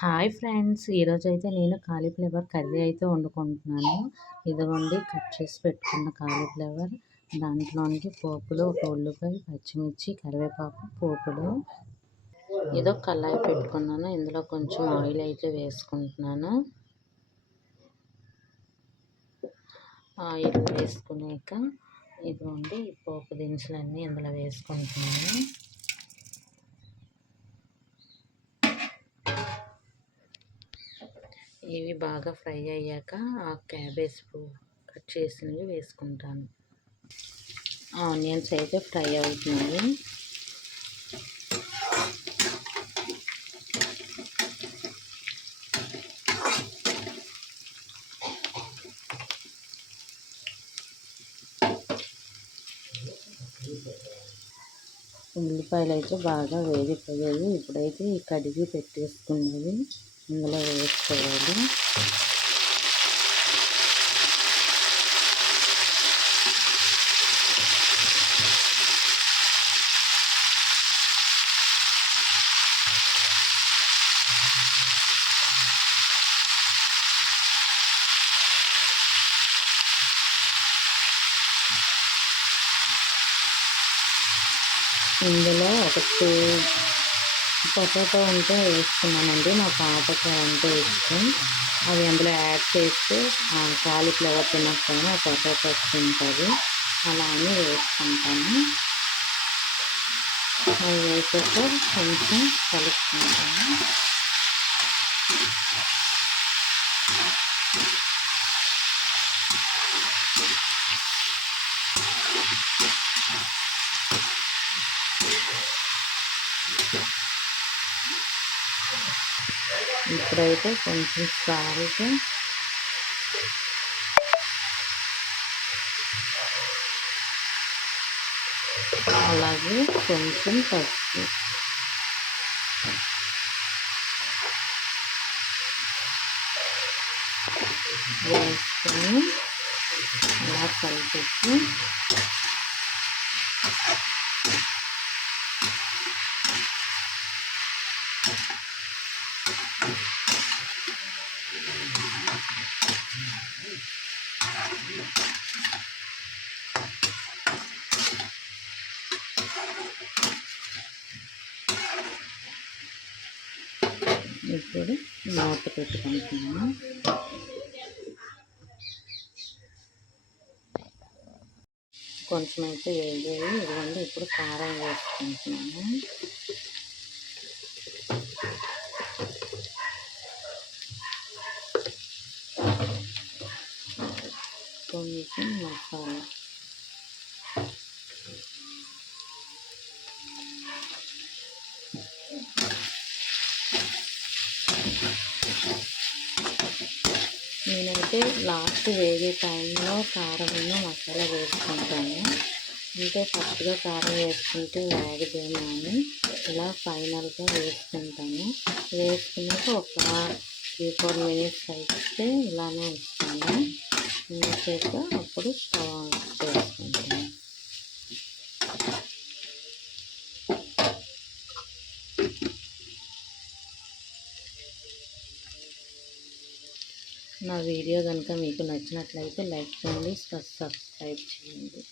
Hi friends. ఈరోజు అయితే నేను కాలీఫ్లవర్ కర్రీ అయితే వండుకుంటున్నాను. ఇదిగోండి కట్ చేసి పెట్టుకున్న కాలీఫ్లవర్. దాంట్లోనికి పోపులు ఒక ఉల్లిపాయ పచ్చిమిర్చి కరివేపాకు పోపులు. ఏదో కళాయి పెట్టుకున్నాను. ఇందులో కొంచెం ఆయిల్ అయితే వేసుకుంటున్నాను. ఆయిల్ వేసుకున్నాక ఇదిగోండి పోపు దినుసులన్నీ ఇందులో వేసుకుంటున్నాను. ఇవి బాగా ఫ్రై అయ్యాక ఆ క్యాబేజ్ కట్ చేసినవి వేసుకుంటాను. ఆనియన్స్ అయితే ఫ్రై అవుతున్నాయి. ఉల్లిపాయలు అయితే బాగా వేగిపోయాయి. ఇప్పుడైతే కడిగి పెట్టేసుకున్నది ఇందులో వేసుకోవాలి ఇందులో ఒక టూ పొటాటో ఉంటే వేసుకున్నానండి మా పాపకి అంటే ఇష్టం. అవి అందులో యాడ్ చేస్తే కాలీఫ్లవర్ తినకపోయినా పొటాటో తింటుంది. అలా అని వేసుకుంటాను. అవి వేసాక కొంచెం కలుపుకుంటాను. ఇప్పుడైతే కొంచెం సాల్ట్. అలాగే కొంచెం పసుపు. వేసుకొని అలా కలిపి ఇప్పుడు మూత పెట్టుకుంటున్నాను. కొంచెం అయితే వేగేవి ఇదిగోండి ఇప్పుడు కారం వేసుకుంటున్నాము కొంచెం మసాలా నేనైతే లాస్ట్ వేగే టైంలో కారంలో మసాలా వేసుకుంటాను అంటే ఫస్ట్గా కారం వేసుకుంటే వేగదేమో అని ఇలా ఫైనల్గా వేసుకుంటాను వేసుకున్నాక ఒక త్రీ ఫోర్ మినిట్స్ అయితే ఇలానే వస్తాను వేసాక అప్పుడు స్టవ్ ఆఫ్ చేసుకుంటాను. నా వీడియో కనుక మీకు నచ్చినట్లయితే లైక్ చేయండి సబ్స్క్రైబ్ చేయండి.